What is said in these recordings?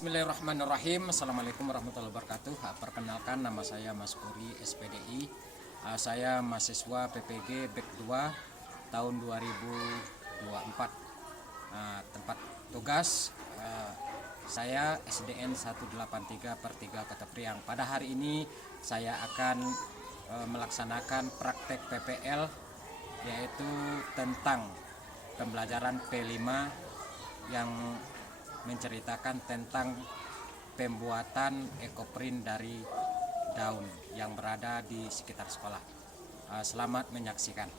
Bismillahirrahmanirrahim. Assalamualaikum warahmatullahi wabarakatuh. Perkenalkan, nama saya Mas Puri, SPDI. Saya mahasiswa PPG BEK 2 tahun 2024. Tempat tugas saya SDN 183/3 Kota Priang. Pada hari ini saya akan melaksanakan praktek PPL, yaitu tentang pembelajaran P5 yang menceritakan tentang pembuatan ekoprint dari daun yang berada di sekitar sekolah. Selamat menyaksikan.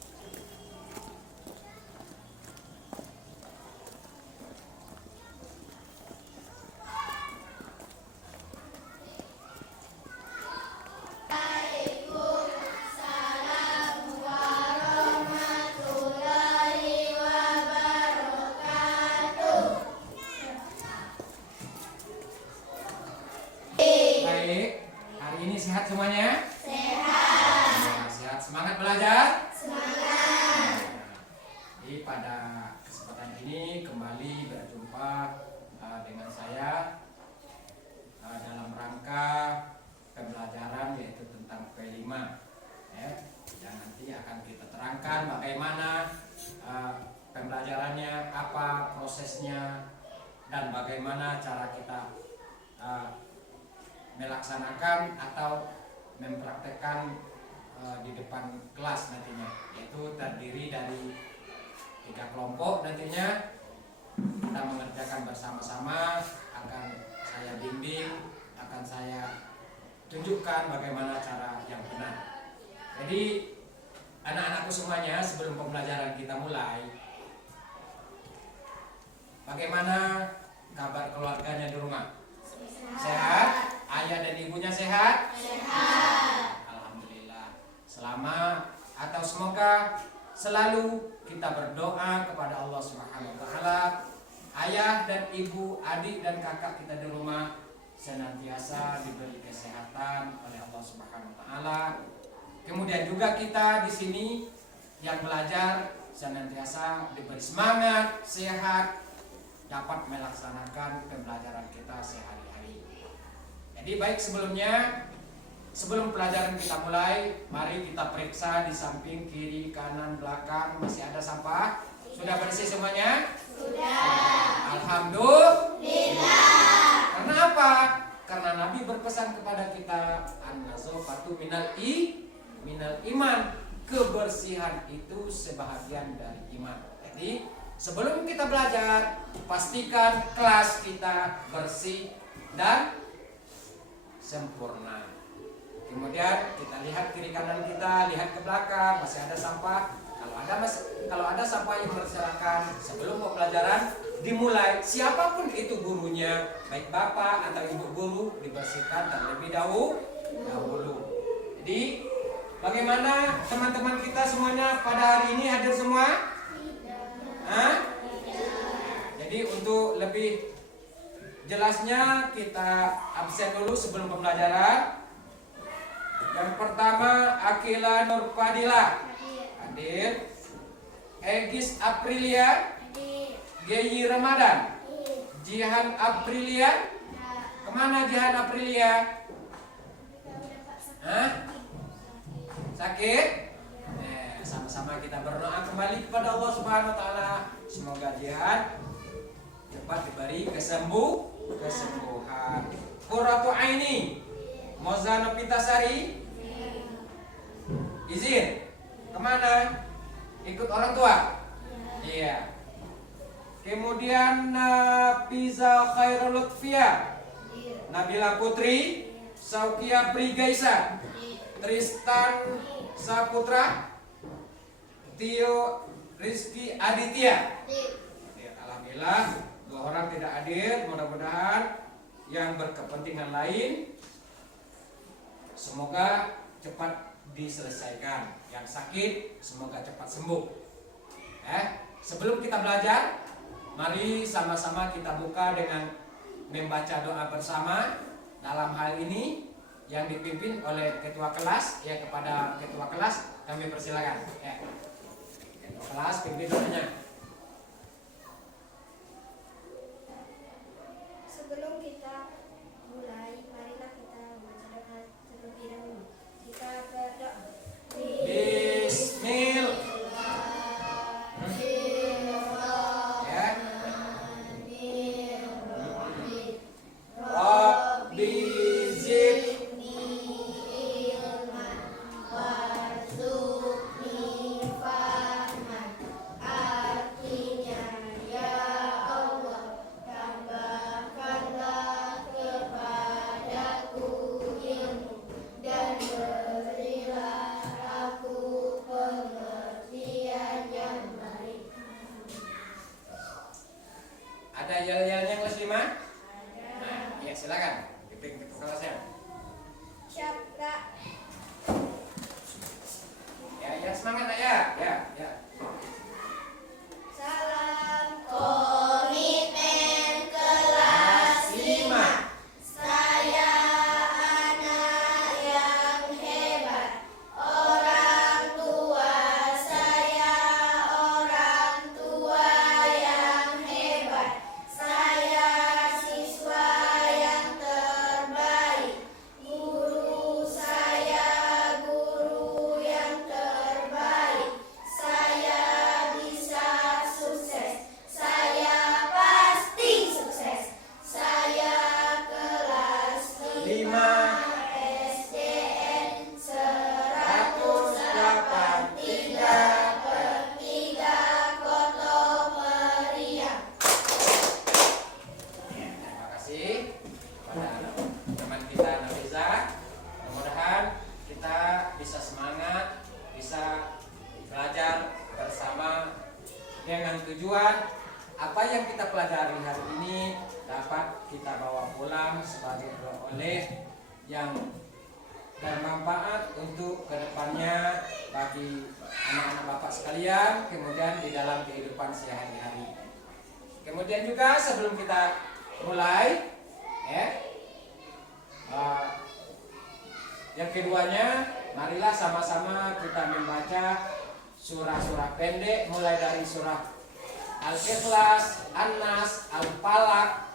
Baik, hari ini sehat semuanya? Sehat. Sehat, semangat belajar? Semangat. Jadi pada kesempatan ini kembali berjumpa dengan saya dalam rangka pembelajaran yaitu tentang P5 ya. Dan nanti akan kita terangkan bagaimana pembelajarannya, apa prosesnya, dan bagaimana cara kita melaksanakan atau mempraktekkan di depan kelas nantinya, yaitu terdiri dari 3 kelompok. Nantinya kita mengerjakan bersama-sama, akan saya bimbing, akan saya tunjukkan bagaimana cara yang benar. Jadi anak-anakku semuanya, sebelum pembelajaran kita mulai, bagaimana kabar keluarganya di rumah? Sehat? Ayah dan ibunya sehat? Sehat. Alhamdulillah. Selama atau semoga selalu kita berdoa kepada Allah Subhanahu wa taala, ayah dan ibu, adik dan kakak kita di rumah senantiasa diberi kesehatan oleh Allah Subhanahu wa taala. Kemudian juga kita di sini yang belajar senantiasa diberi semangat, sehat, dapat melaksanakan pembelajaran kita sehari-hari. Jadi baik, sebelum pelajaran kita mulai, mari kita periksa di samping, kiri, kanan, belakang masih ada sampah. Sudah bersih semuanya? Sudah. Alhamdulillah. Karena apa? Karena Nabi berpesan kepada kita, an-nazafatu minal iman. Kebersihan itu sebahagian dari iman. Jadi sebelum kita belajar, pastikan kelas kita bersih dan sempurna. Kemudian kita lihat kiri kanan kita, lihat ke belakang, masih ada sampah. Kalau ada sampah yang berserakan, sebelum pembelajaran dimulai, siapapun itu gurunya, baik bapak atau ibu guru, dibersihkan terlebih dahulu. Jadi bagaimana teman-teman kita semuanya pada hari ini hadir semua? Jadi untuk lebih jelasnya kita absen dulu sebelum pembelajaran. Yang pertama, Akila Nur Fadila hadir. Egis Aprilia, Geyi Ramadan, Jihan Aprilia. Kemana Jihan Aprilia? Sakit? Sama-sama kita berdoa kembali kepada Allah Subhanahu wa taala. Semoga Jihan cepat diberi kesembuhan. Qurratu aini, Mozano Pitasari, izin kemana? Ikut orang tua? Iya. Kemudian Nafiza Khairul Lutfia, Nabila Putri, Saukia Prigaisa, Tristan Saputra, Tio Rizky Aditya. Alhamdulillah, 2 orang tidak hadir. Mudah-mudahan yang berkepentingan lain semoga cepat diselesaikan. Yang sakit semoga cepat sembuh. Sebelum kita belajar, mari sama-sama kita buka dengan membaca doa bersama. Dalam hal ini yang dipimpin oleh ketua kelas. Ya, kepada ketua kelas kami persilakan. Ya. Ketua kelas pimpin doanya. Sebelum kita kita mulai, marilah kita baca doa terlebih dahulu. Kita berdoa. Bismillah. Ya. Rabbi zidni ilman warzuqni fahman. Artinya, ya Allah, tambahkanlah kepadaku ilmu dan berilah aku pengertian yang baik. Ada yel-yelnya kelas 5? Ada. Nah, ya silakan. Pimpin ke kelasnya. Syabda. Ya semangat ya. Ya. Salam komitmen kelas 5. Saya anak yang hebat. Orang tua saya orang tua yang hebat. Saya siswa yang terbaik. Guru saya guru yang terbaik. Saya bisa sukses. Saya pasti sukses. Saya kelas 5 SDN 183/3 Koto Meriam. Terima kasih kepada teman kita Nafiza. Mudah-mudahan kita bisa semangat, bisa belajar bersama dengan tujuan apa yang kita pelajari hari ini dapat kita bawa pulang sebagai oleh-oleh yang bermanfaat untuk kedepannya bagi anak-anak bapak sekalian, kemudian di dalam kehidupan sehari-hari. Kemudian juga sebelum kita mulai, yang keduanya, marilah sama-sama kita membaca surah-surah pendek mulai dari surah Al-Ikhlas, An-Nas, Al-Falaq,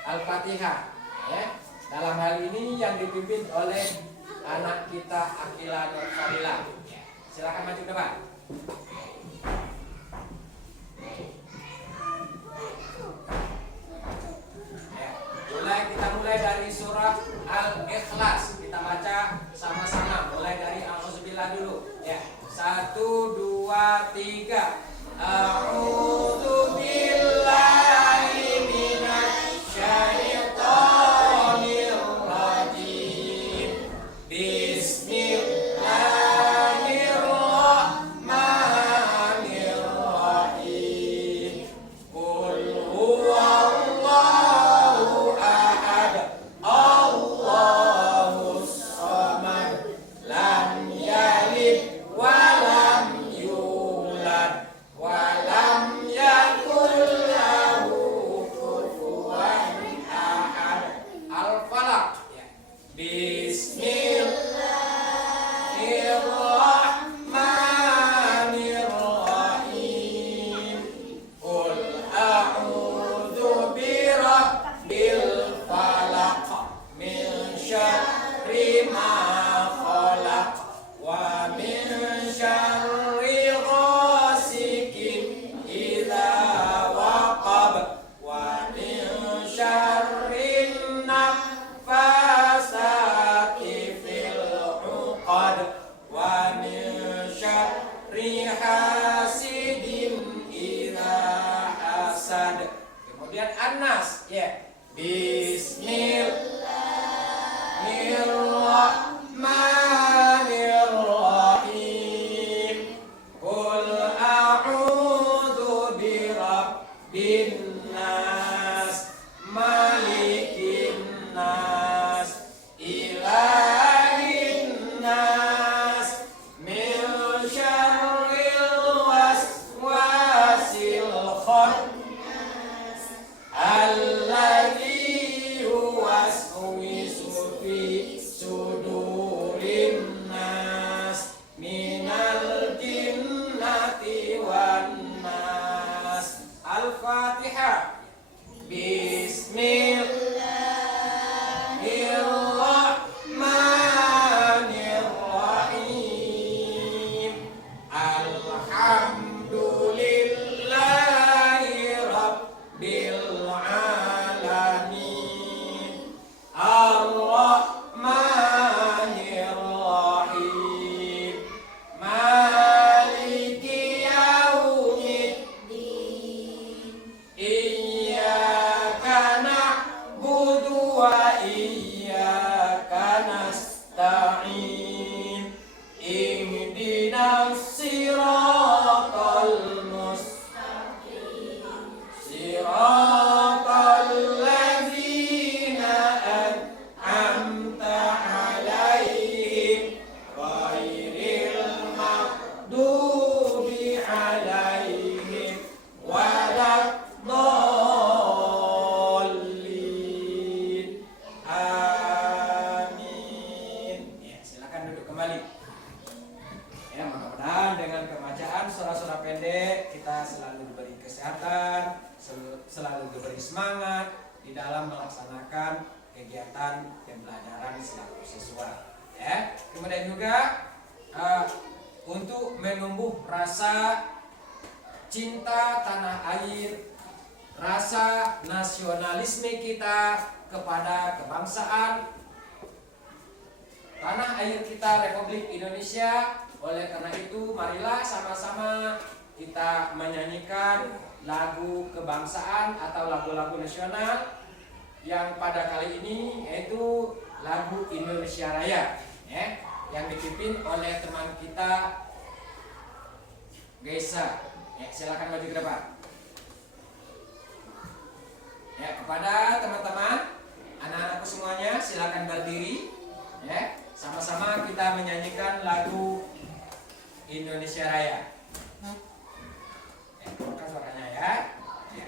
Al-Fatihah. Dalam hal ini yang dipimpin oleh anak kita Akila Nur Fadila. Silakan maju ke depan. Kita mulai dari surah Al-Ikhlas. Kita baca sama-sama mulai dari A'udzubillah dulu. 1, 2, 3. A'udzu billahi minasyaitonir rajim. Bismillahirrahmanirrahim. Qul huwallahu ahad. Allahus samad. Lam yalid wa lam yulad wa lam yakul lahu kufuwan ahad. Al-Falaq. Bismillahirrahmanirrahim. Qul a'udzu birabbil falaq min syarri ma khalaq wa min syarri ghasikin idza waqab wa min syarri naffasati fil 'uqad wa min syarri hasidin idza hasad. Kemudian An-Nas, Bismillahirrahmanirrahim. Qul a'udzu birabbin nas, malikin nas, ilahin nas, min syarril waswasil khannas, alladzi yuwaswisu fi sudurin nas, minal jinnati wan nas. Al-Fatihah. selalu diberi semangat di dalam melaksanakan kegiatan pembelajaran selaku siswa. Ya, kemudian juga untuk menumbuh rasa cinta tanah air, rasa nasionalisme kita kepada kebangsaan tanah air kita Republik Indonesia. Oleh karena itu, marilah sama-sama kita menyanyikan lagu kebangsaan atau lagu-lagu nasional yang pada kali ini yaitu lagu Indonesia Raya, ya, yang dipimpin oleh teman kita Geisa. Ya, silakan maju ke depan. Ya, kepada teman-teman, anak-anakku semuanya, silakan berdiri. Ya, sama-sama kita menyanyikan lagu Indonesia Raya. Ya, bukan suaranya ya. Ya.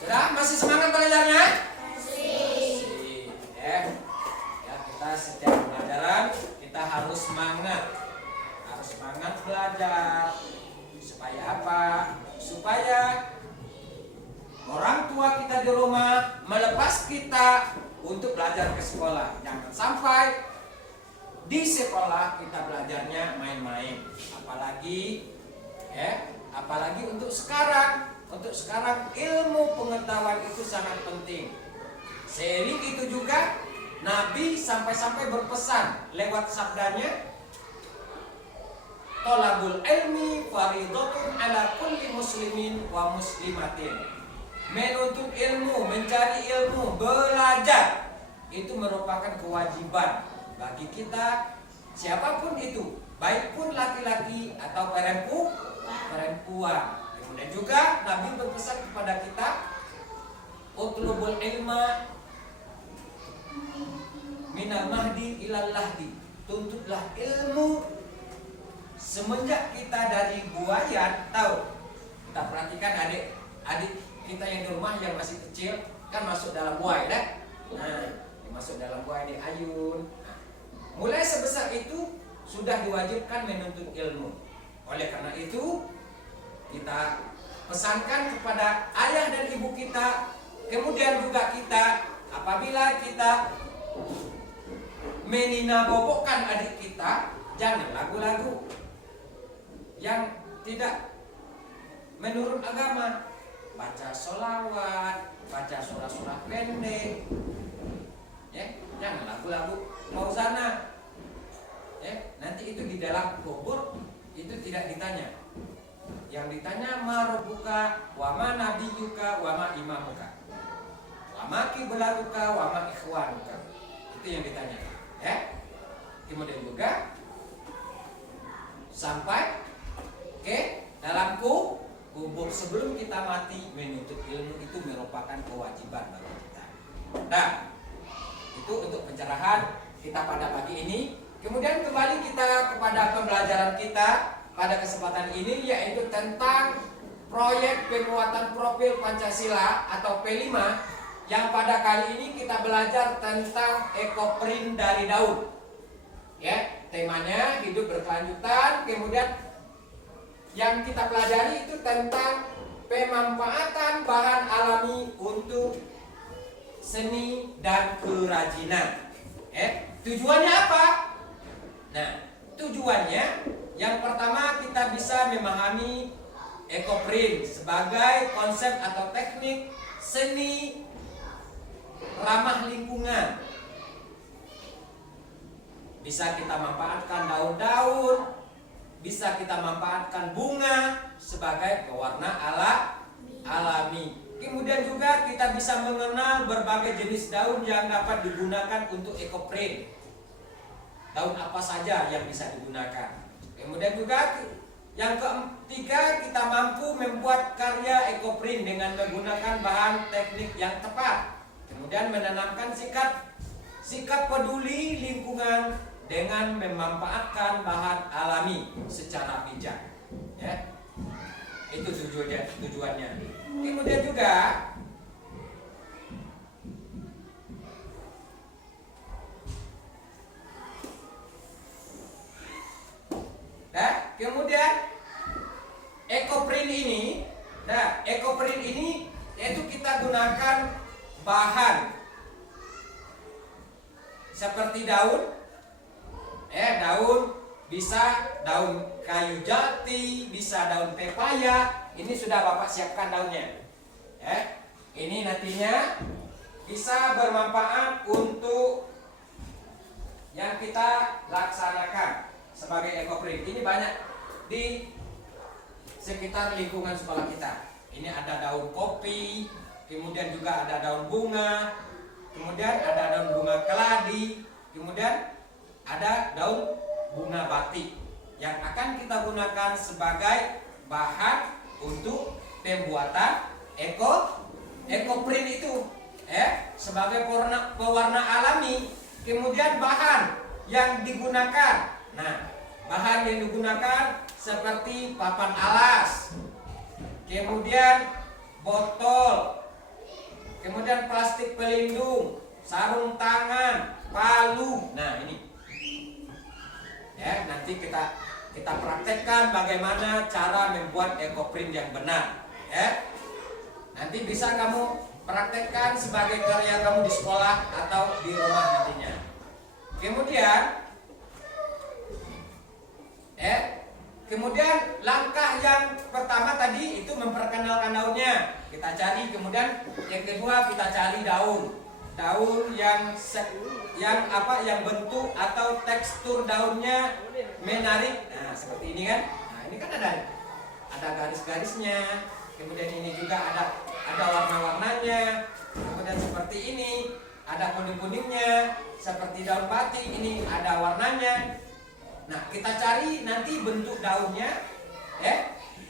Sudah? Masih semangat belajarnya? Masih. Ya, kita setiap pelajaran kita harus semangat. Harus semangat belajar. Supaya apa? Supaya orang tua kita di rumah melepas kita untuk belajar ke sekolah. Jangan sampai di sekolah kita belajarnya main-main. Apalagi untuk sekarang. Untuk sekarang ilmu pengetahuan itu sangat penting. Seiring itu juga Nabi sampai-sampai berpesan lewat sabdanya, "Thalabul ilmi fardhatun ala kulli muslimin wa muslimatin." Menuntut ilmu, mencari ilmu, belajar itu merupakan kewajiban bagi kita siapapun itu, baik pun laki-laki atau perempuan. Dan juga Nabi berpesan kepada kita, utlubul ilma minal mahdi ilal lahdi. Tuntutlah ilmu semenjak kita dari buayan. Tahu, kita perhatikan adik kita yang di rumah yang masih kecil kan masuk dalam buai, dah. Nah, masuk dalam buai ini ayun. Nah, mulai sebesar itu sudah diwajibkan menuntut ilmu. Oleh karena itu kita pesankan kepada ayah dan ibu kita, kemudian juga kita apabila kita meninabobokan adik kita, jangan lagu-lagu yang tidak menurut agama. Baca sholawat, baca surah-surah pendek, ya, jangan lagu-lagu mauzana. Ya, nanti itu di dalam kubur itu tidak ditanya. Yang ditanya ma rabbuka wa ma nabiyuka wa ma imamuka wa ma qiblatuka wa ma ikhwanuka. Itu yang ditanya, ya. Kemudian juga sampai dalam kubur. Sebelum kita mati, menuntut ilmu itu merupakan kewajiban bagi kita. Nah, itu untuk pencerahan kita pada pagi ini. Kemudian kembali kita kepada pembelajaran kita pada kesempatan ini, yaitu tentang proyek penguatan profil Pancasila atau P5, yang pada kali ini kita belajar tentang ekoprint dari daun. Ya, temanya hidup berkelanjutan. Kemudian yang kita pelajari itu tentang pemanfaatan bahan alami untuk seni dan kerajinan. Tujuannya apa? Nah, tujuannya yang pertama kita bisa memahami ekoprint sebagai konsep atau teknik seni ramah lingkungan. Bisa kita manfaatkan daun-daun, bisa kita manfaatkan bunga sebagai pewarna alami. Kemudian juga kita bisa mengenal berbagai jenis daun yang dapat digunakan untuk ekoprint. Daun apa saja yang bisa digunakan. Kemudian juga yang ketiga, kita mampu membuat karya ekoprint dengan menggunakan bahan teknik yang tepat. Kemudian menanamkan sikap peduli lingkungan dengan memanfaatkan bahan alami secara bijak. Ya, itu tujuannya. Kemudian juga ekoprint ini yaitu kita gunakan bahan seperti daun. Daun bisa daun kayu jati, bisa daun pepaya. Ini sudah Bapak siapkan daunnya. Ini nantinya bisa bermanfaat untuk yang kita laksanakan sebagai ekoprint. Ini banyak di sekitar lingkungan sekolah kita. Ini ada daun kopi, kemudian juga ada daun bunga, kemudian ada daun bunga keladi, kemudian ada daun bunga batik yang akan kita gunakan sebagai bahan untuk pembuatan ekoprint itu, sebagai pewarna alami. Kemudian bahan yang digunakan, bahan yang digunakan seperti papan alas, kemudian botol, kemudian plastik pelindung, sarung tangan, palu. Nah, ini nanti kita praktekkan bagaimana cara membuat ekoprint yang benar. Nanti bisa kamu praktekkan sebagai karya kamu di sekolah atau di rumah nantinya. Kemudian langkah yang pertama tadi itu memperkenalkan daunnya, kita cari. Kemudian yang kedua kita cari daun yang bentuk atau tekstur daunnya menarik. Nah, seperti ini kan. Nah, ini kan ada garis-garisnya. Kemudian ini juga ada warna-warnanya. Kemudian seperti ini ada kuning-kuningnya, seperti daun batik ini ada warnanya. Nah, kita cari nanti bentuk daunnya,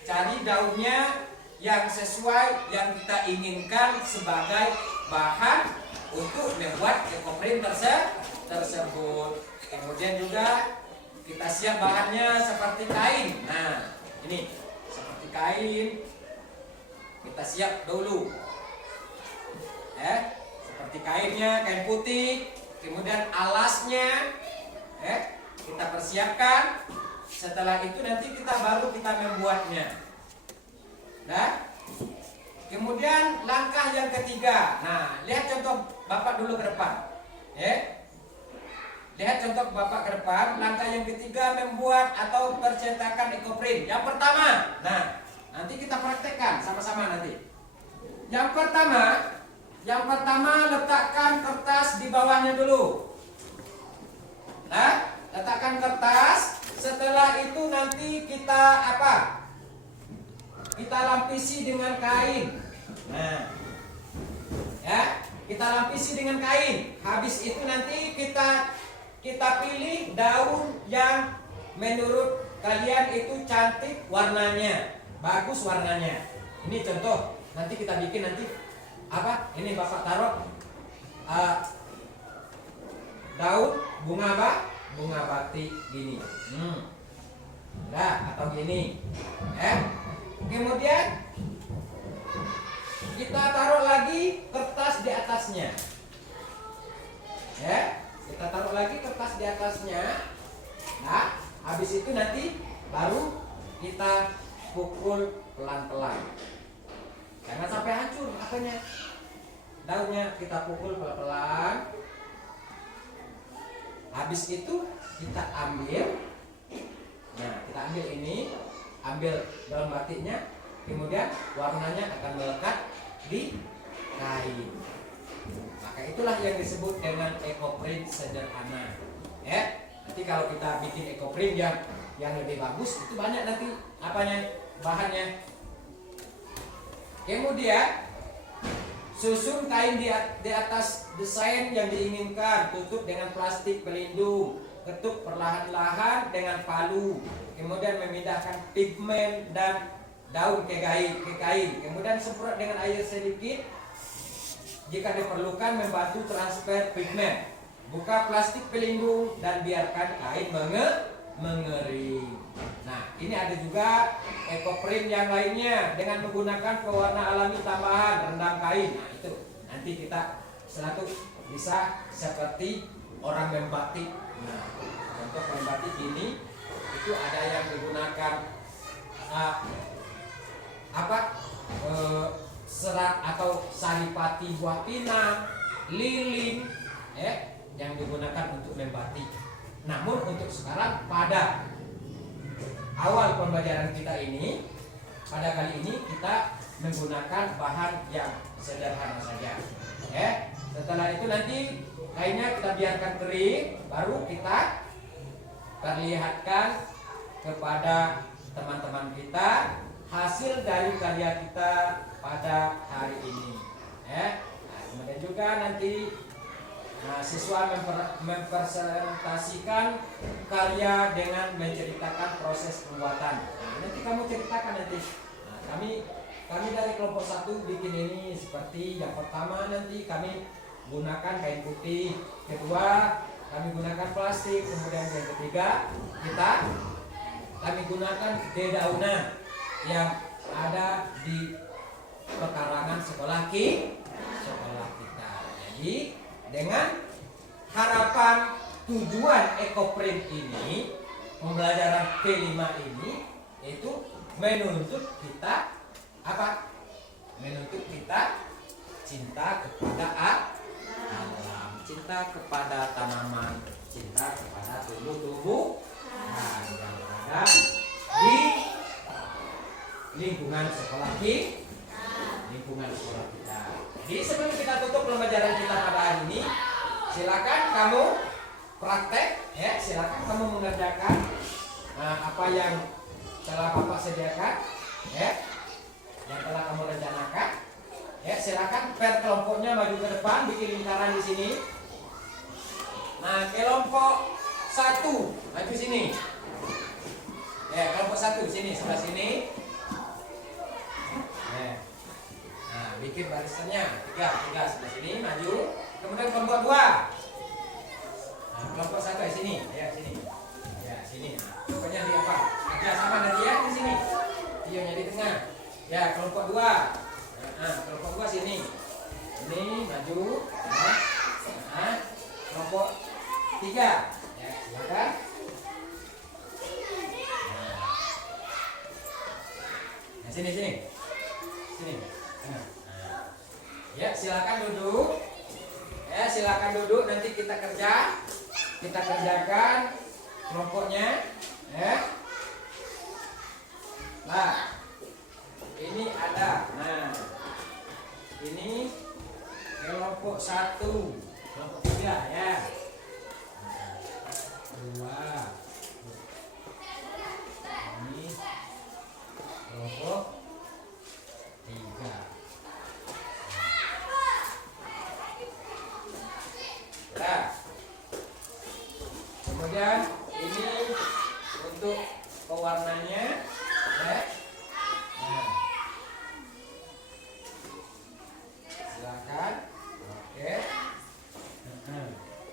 cari daunnya yang sesuai yang kita inginkan sebagai bahan untuk membuat ekoprint tersebut. Kemudian juga kita siap bahannya seperti kain. Nah, ini seperti kain kita siap dulu. Seperti kainnya, kain putih. Kemudian alasnya, kita persiapkan. Setelah itu nanti kita membuatnya. Kemudian langkah yang ketiga. Nah, lihat contoh Bapak dulu ke depan. Lihat contoh Bapak ke depan. Langkah yang ketiga membuat atau percetakan ekoprint. Yang pertama, nanti kita praktekkan sama-sama nanti. Yang pertama letakkan kertas di bawahnya dulu. Letakkan kertas. Setelah itu nanti kita kita lapisi dengan kain. Kita lapisi dengan kain. Habis itu nanti kita pilih daun yang menurut kalian itu cantik warnanya, bagus warnanya. Ini contoh, nanti kita bikin nanti apa? Ini Bapak taruh daun bunga apa? Bunga batik gini. Nah, atau gini. Kemudian kita taruh lagi kertas di atasnya. Kita taruh lagi kertas di atasnya. Nah, habis itu nanti baru kita pukul pelan-pelan. Jangan sampai hancur apanya. Daunnya kita pukul pelan-pelan. Habis itu kita ambil. Nah, kita ambil ini, ambil daun batiknya, kemudian warnanya akan melekat di kain. Maka itulah yang disebut dengan ekoprint sederhana. Nanti kalau kita bikin ekoprint yang lebih bagus, itu banyak nanti apanya, bahannya. Kemudian susun kain di atas desain yang diinginkan, tutup dengan plastik pelindung, ketuk perlahan-lahan dengan palu, kemudian memindahkan pigmen dan daun ke kain, kemudian semprot dengan air sedikit jika diperlukan, membantu transfer pigmen. Buka plastik pelindung dan biarkan kain mengering. Nah, ini ada juga ekoprint yang lainnya dengan menggunakan pewarna alami tambahan, rendam kain. Nah, itu nanti kita selalu bisa seperti orang membatik. Nah, contoh membatik ini itu ada yang menggunakan serat atau saripati buah pinang, lilin, yang digunakan untuk membatik. Namun untuk sekarang pada awal pembelajaran kita ini, pada kali ini kita menggunakan bahan yang sederhana saja. Setelah itu nanti kainnya kita biarkan kering, baru kita perlihatkan kepada teman-teman kita hasil dari karya kita pada hari ini. Kemudian juga nanti siswa mempresentasikan karya dengan menceritakan proses pembuatan. Nanti kamu ceritakan nanti. Kami dari kelompok 1 bikin ini seperti yang pertama, nanti kami gunakan kain putih, kedua kami gunakan plastik, kemudian yang ketiga kami gunakan dedaunan yang ada di pekarangan sekolah kita. Jadi dengan harapan tujuan ekoprint ini, pembelajaran P5 ini itu menuntut kita apa? Menuntut kita cinta kepada alam, cinta kepada tanaman, cinta kepada tumbuh-tumbuhan yang ada di lingkungan sekolah kita. Jadi sebelum kita tutup pembelajaran kita pada hari ini, silakan kamu praktek, silakan kamu mengerjakan apa yang telah Bapak sediakan, yang telah kamu rencanakan. Silakan per kelompoknya maju ke depan, bikin lingkaran di sini. Nah, kelompok 1 maju sini. Kelompok 1 sini, sebelah sini. Nah, bikin barisannya 3 sebelah sini, maju. Kemudian kelompok 2. Nah, kelompok 1 di sini, sini. Sini. Pokoknya di apa? Kerja sama nanti di sini. Tionya di tengah. Kelompok 2. Kelompok 2 sini. Ini maju. Kelompok 3. Silakan. Sini. Silakan duduk. Silakan duduk. Nanti kita kerjakan kelompoknya. Nah, ini ada. Nah, ini kelompok 1, kelompok 3 2. Ini kelompok 3. Nah, kemudian ini untuk warnanya, ya. Nah, silakan. Oke.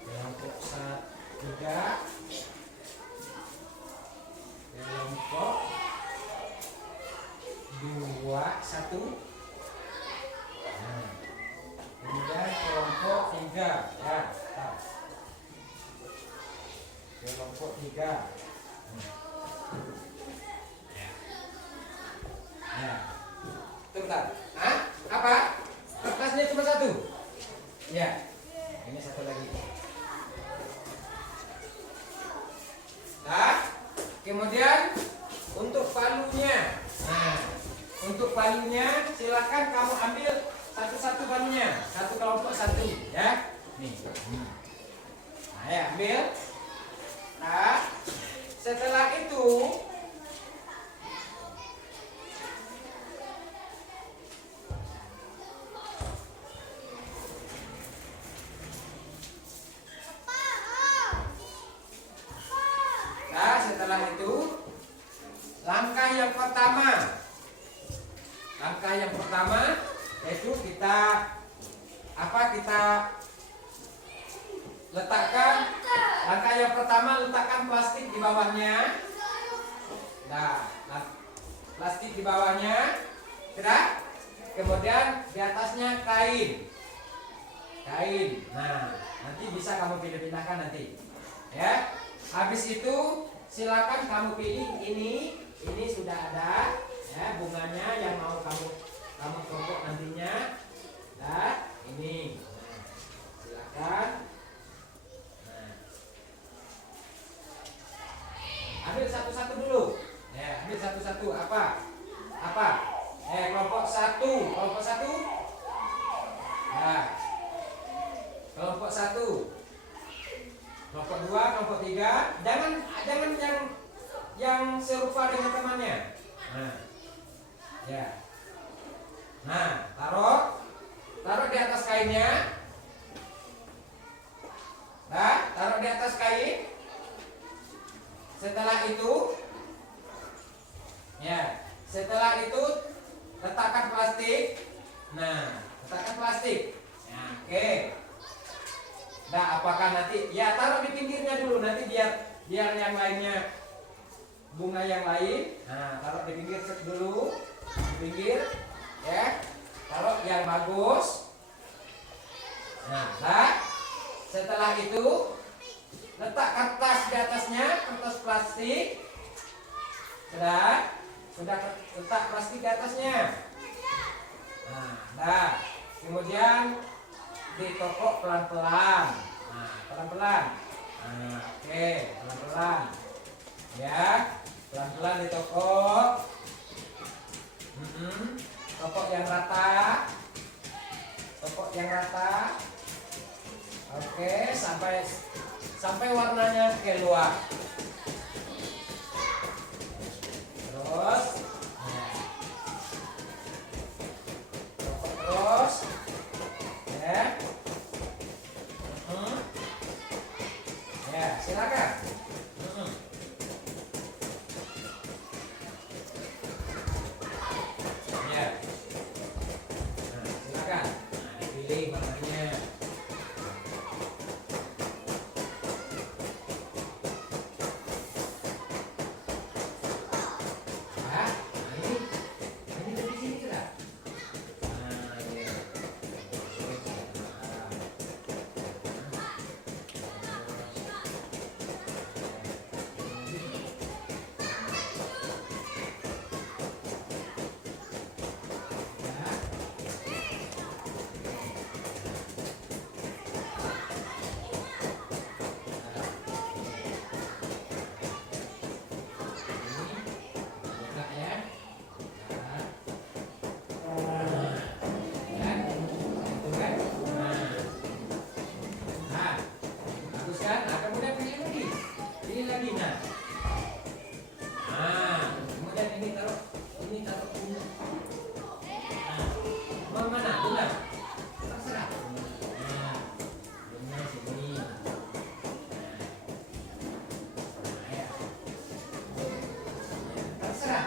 Kelompok 3, kelompok 2, 1. Nah, kemudian kelompok 3, ya. Kelompok 3. Ya. Bentar. Hah? Apa? Kertasnya cuma 1? Ya. Ini 1 lagi. Nah, kemudian untuk palunya. Nah, untuk palunya silakan kamu ambil satu-satu palunya. Satu kelompok 1, ya. Nih. Nah, ya, ambil. Nah, setelah itu langkah yang pertama yaitu kita letakkan. Langkah yang pertama, letakkan plastik di bawahnya. Nah, plastik di bawahnya, sudah. Kemudian di atasnya kain. Nah, nanti bisa kamu pilih-pilihkan nanti, ya. Habis itu silakan kamu pilih ini sudah ada, ya, bunganya yang mau kamu copot nantinya. Nah, ini. Nah, silakan. Nah, ambil satu-satu dulu. Ya, ambil satu-satu. Apa? Kelompok 1. Nah, kelompok 1. Kelompok 2, kelompok 3. Jangan yang serupa dengan temannya. Nah, ya. Nah, taruh di atas kainnya. Nah, taruh di atas kain. Setelah itu letakkan plastik. Nah, letakkan plastik. Nah, oke. Nah, apakah nanti taruh di pinggirnya dulu, nanti biar yang lainnya, bunga yang lain. Nah, taruh di pinggir dulu, di pinggir, ya. Taruh yang bagus. Nah, setelah itu letak kertas di atasnya, kertas plastik. Sudah letak plastik di atasnya. Nah, kemudian ditokok pelan-pelan. Nah, pelan-pelan. Nah, oke, pelan-pelan. Ya, pelan-pelan ditokok. Tokok yang rata. Oke, sampai warnanya keluar. Terus, tokok terus. Ya. Ya, silakan. Ya. Nah, silakan. Nah, dipilih warnanya.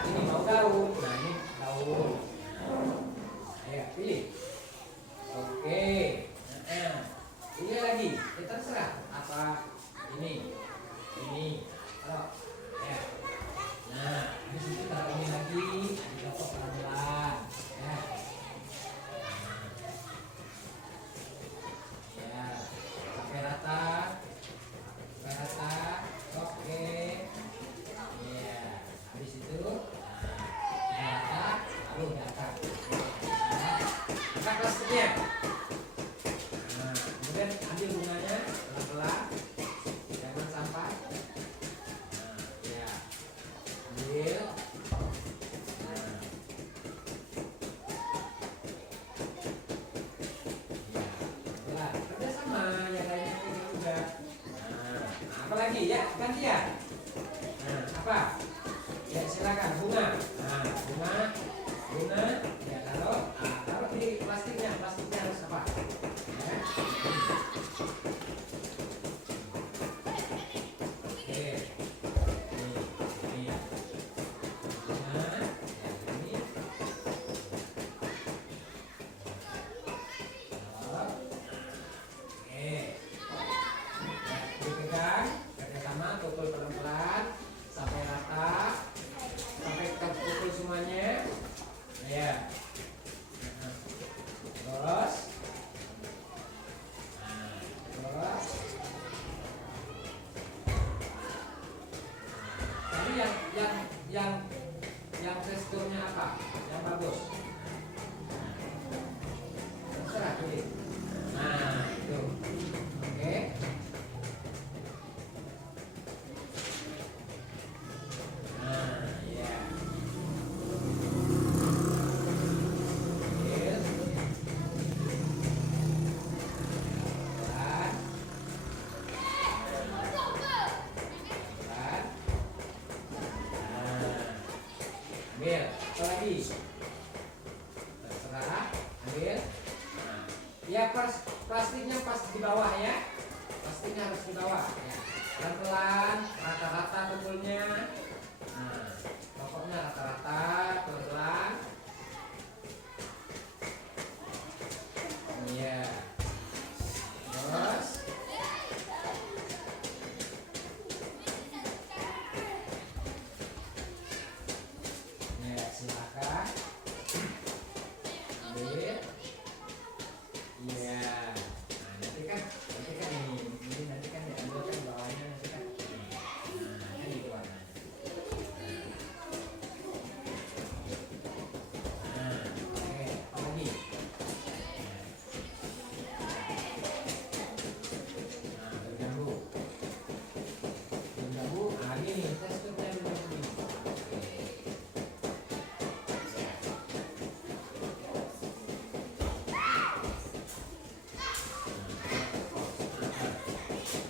ini mau gaun. Nah, ini gaun. Ayo, pilih. Oke. Nah, pilih lagi. Ya, terserah. Apa ini? Ini. Oh, ya. Nah, di situ taruh ini lagi. Dikocok pelan-pelan. Ya. Ya, sampai rata. Sampai rata. Oke. Ya, habis itu rata, lalu diangkat. Angkat plastiknya. Nah, kemudian ambil bunganya pelan-pelan, jangan sampai. Nah, ya, ambil. Nah, ya, pelan. Kerja sama, yang lainnya kayak juga. Nah, apa lagi ya? Ganti ya. Nah, apa? Ya silakan bunga. Nah, bunga. Ya taruh di plastiknya harus apa? Ya. Oke. Ini. Bunga. Ya ini. Taruh. Oke. Ya, dipegang, kerjasama, pukul pelan-pelan sampai rata. Sampai terpukul semuanya. Ya. Terus. Nah, terus. Tadi yang teksturnya apa? Yang bagus. Terserah pilih. Nah, itu. Oke. Nah, ya. Ambil. Pelan. Pelan. Nah, ambil. Apa lagi? Terserah. Ambil. Nah, ya plastiknya pas di bawah ya. Plastiknya harus di bawah ya. Pelan-pelan, rata-rata pukulnya. Nah, pokoknya rata-rata, pelan-pelan. Iya. Terus. Ya, silakan. Ambil. Iya. Nah, nanti kan ini nanti kan diambil kan bawahnya nanti kan. Nah, ini warnanya. Nah, oke, apa lagi? Nah, bergambu. Bergambu, ah ini teksturnya bergambu.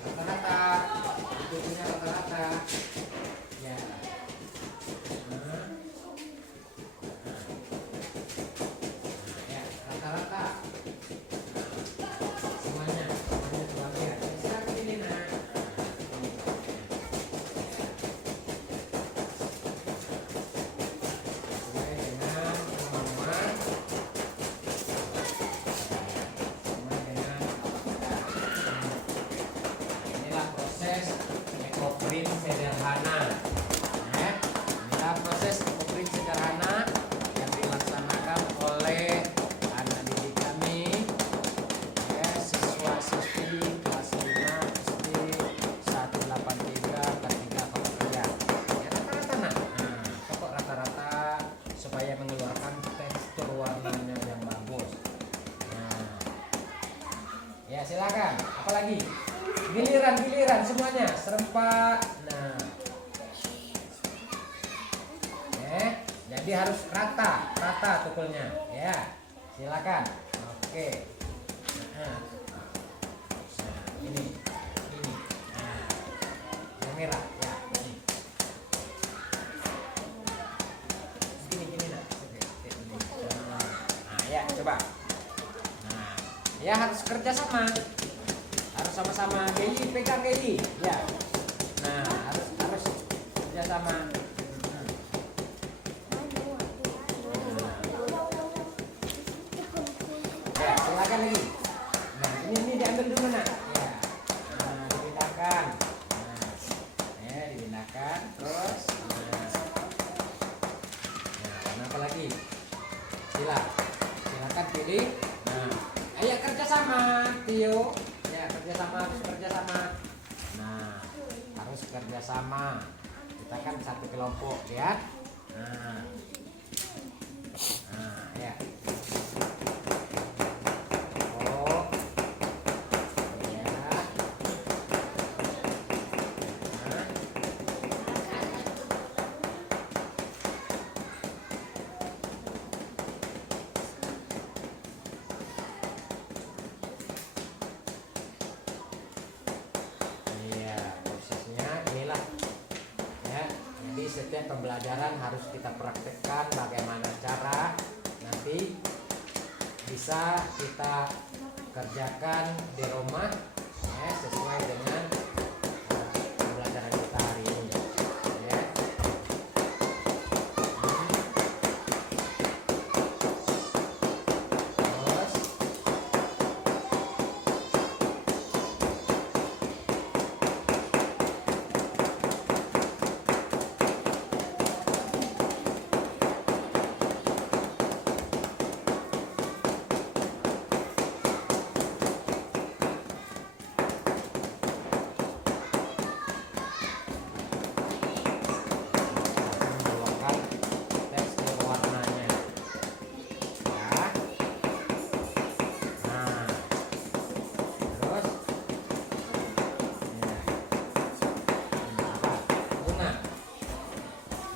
Rata-rata, bentuknya rata-rata. Ya. Nah, ya, rata-rata. Semuanya sebagian. Silakan ini nak. Sesuai dengan kemampuan. Sesuai dengan kapasitas. Inilah proses ekoprint sederhana. Ya. Inilah proses ekoprint sederhana yang dilaksanakan oleh anak didik kami, ya, siswa-siswi kelas 5 SD 183 ketika pekerja. Ya, rata-rata nak. Nah, pokok rata-rata supaya mengeluarkan tekstur warnanya yang bagus. Nah, ya silakan. Apalagi? Giliran semuanya serempak. Nah, jadi harus rata pukulnya. Ya, silakan. Oke. Nah, ini. Nah, yang merah. Ya, ini. Gini nak. Nah, ya coba. Nah, ya harus kerja sama. Harus sama-sama. Geli, pegang Geli. Ya. Nah, harus kerja sama. lagi. Nah, ini diambil dulu nak. Ya. Nah, dipindahkan. Nah, ya dipindahkan. Terus. Nah, apa lagi? Silakan pilih. Nah, ayo kerjasama, Tio. Ya harus kerjasama. Nah, harus kerjasama. Kita kan satu kelompok ya. Nah, ya. Oh, ya. Nah. Iya, prosesnya inilah ya. Jadi setiap pembelajaran harus kita praktekkan bagaimana cara nanti bisa kita kerjakan di rumah ya, sesuai dengan pembelajaran kita hari ini ya. Terus mengeluarkan tekstur warnanya ya. Nah, terus ya. Bunga.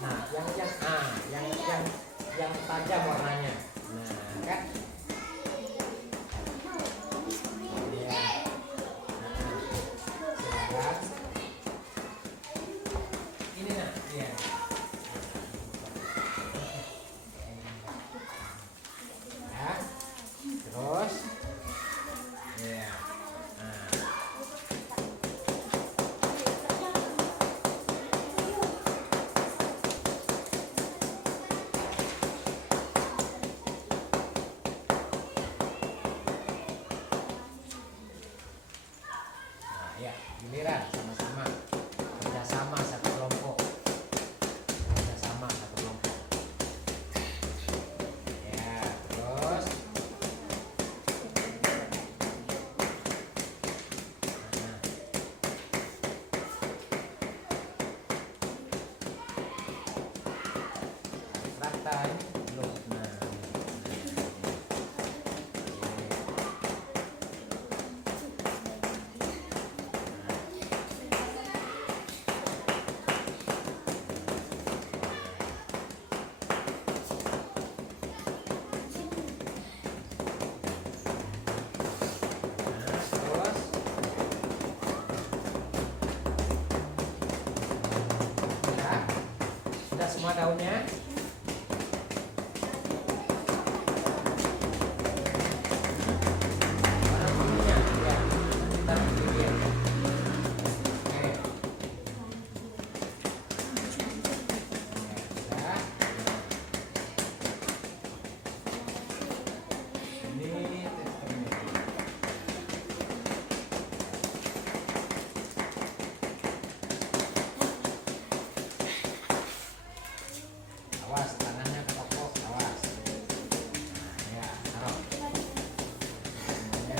Nah, yang tajam warnanya. Nah, kan? Iya. Silakan. Ini nah, iya. Ya. Terus ya. Nah. Nah, ya, giliran sama-sama kerjasama satu kelompok. Kerjasama satu kelompok. Ya, terus. Nah, rata belum. Nah, terus. Sudah semua daunnya? Warna birunya, ya. Kita pilih ya. Oke. Ya, sudah. Ini teksturnya. Awas tangannya ke toko, awas. Nah, ya, taruh. Semuanya.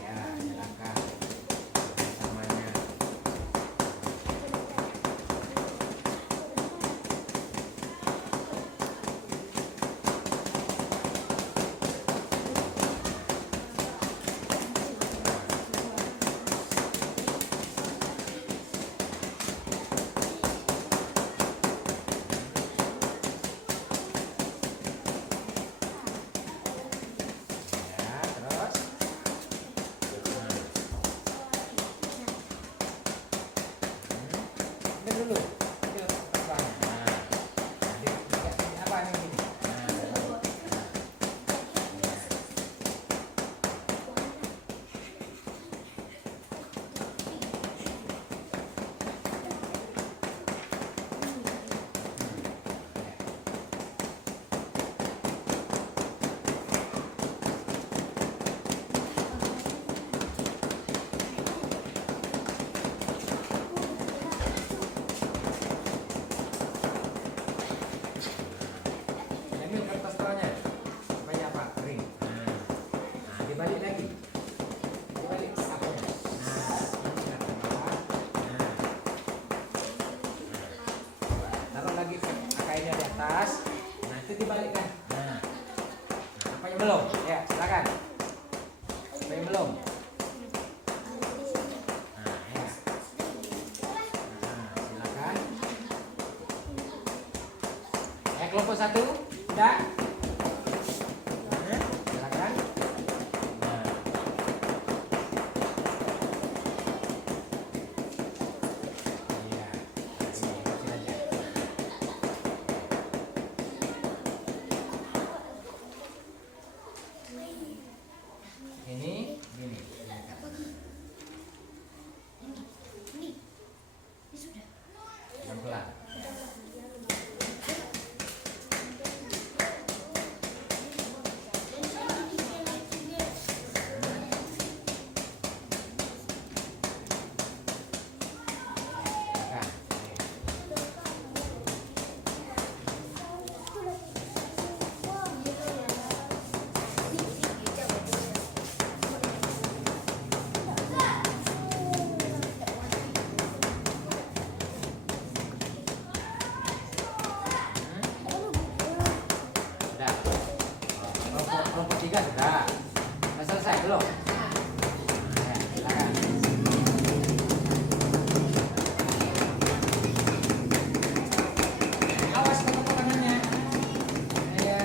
Ya, silakan. Samanya. Ya, terus. Nah. Ini dulu. Ambil terbang. Nah. Dikasih apa nih gini? Nah, terus. Nah. belum? Ya, silakan. Sampai belum? Nah, ya. Nah, silakan. Ya, kelompok 1 udah? Nah, silakan. Nah. Iya. Ini kecil aja. Ini gini. Pelan-pelan. Silakan. Sudah. Kelompok 3 sudah. Sudah selesai belum? Ya, silakan. Awas tepuk tangannya. Ya.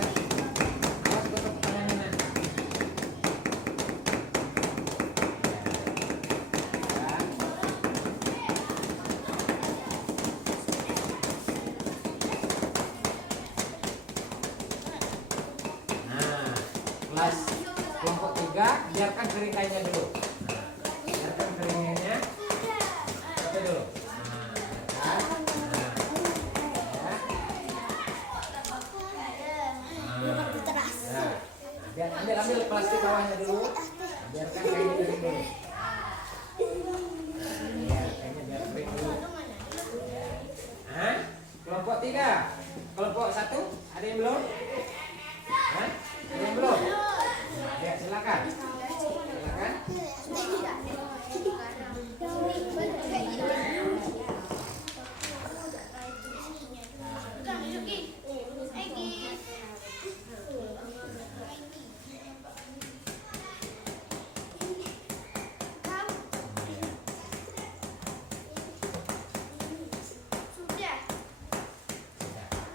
Awas tepuk tangannya. Ya. Nah, kelas kelompok 3 biarkan kering kainnya dulu. Nah, biarkan keringnya sampai dulu. Nah, biarkan. Nah, ya. Nah, biar ambil plastik bawahnya dulu. Nah, biarkan kainnya kering dulu. Ya, kainnya biar kering dulu. Hah? Kelompok 3. Kelompok 1 ada yang belum? Hah? Ada yang belum? Nah, ya, silakan. Silakan.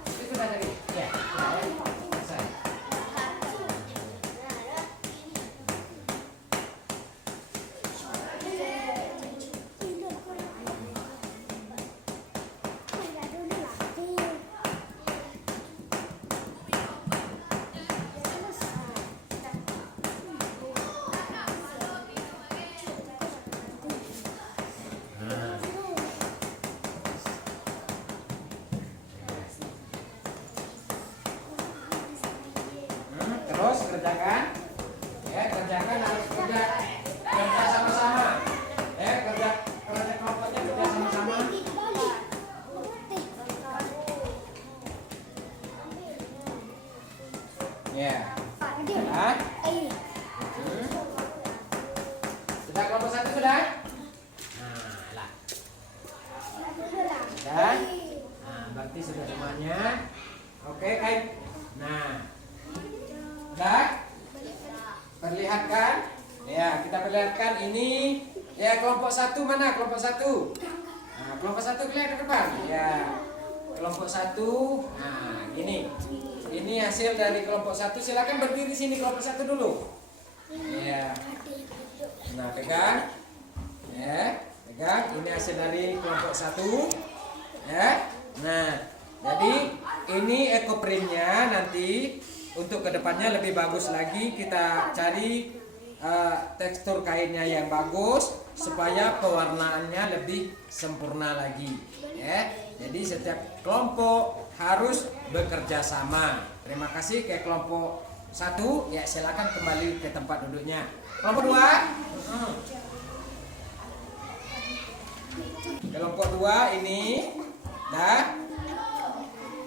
Itu sudah tadi. Ya, sudah ya. Selesai. Nah. Terus kerjakan. Ya, kerjakan harus kerja sama-sama. Ya, kerja kelompoknya kerja sama-sama. Ya. Hah? Sudah kelompok 1 sudah? Nah, lah. Sudah? Nah, berarti sudah semuanya. Oke, kain. Nah. Sudah? Perlihatkan. Ya, kita perlihatkan ini. Ya, kelompok 1 mana? Kelompok 1. Nah, kelompok 1 kelihatan ke depan. Ya. Kelompok 1. Nah, gini. Ini hasil dari kelompok 1. Silakan berdiri di sini kelompok 1 dulu. Ya. Nah, pegang. Ya, pegang. Ini hasil dari kelompok 1. Ya. Nah, jadi ini ekoprintnya nanti untuk kedepannya lebih bagus lagi kita cari tekstur kainnya yang bagus supaya pewarnaannya lebih sempurna lagi. Ya, jadi setiap kelompok harus bekerja sama. Terima kasih ke kelompok 1. Ya, silakan kembali ke tempat duduknya. Kelompok 2. Kelompok 2 ini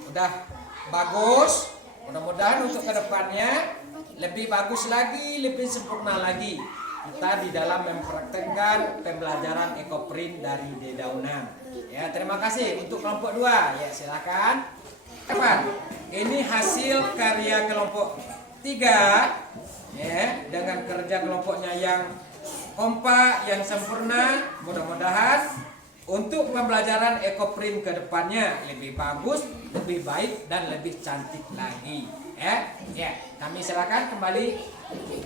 udah bagus. Mudah-mudahan untuk kedepannya lebih bagus lagi, lebih sempurna lagi kita di dalam mempraktekkan pembelajaran ekoprint dari dedaunan. Ya, terima kasih untuk kelompok 2. Ya, silakan. Teman, ini hasil karya kelompok 3. ya, dengan kerja kelompoknya yang kompak, yang sempurna, mudah-mudahan untuk pembelajaran Ekoprint ke depannya lebih bagus, lebih baik dan lebih cantik lagi. Ya, kami silakan kembali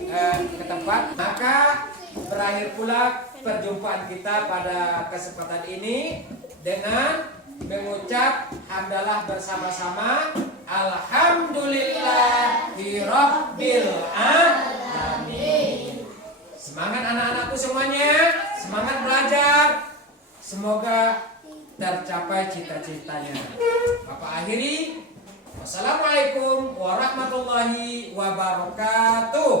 ke tempat. Maka berakhir pula perjumpaan kita pada kesempatan ini dengan mengucap hamdalah bersama-sama. Alhamdulillahirabbil alamin. Semangat anak-anakku semuanya, semangat belajar. Semoga tercapai cita-citanya. Bapak akhiri. Wassalamualaikum warahmatullahi wabarakatuh.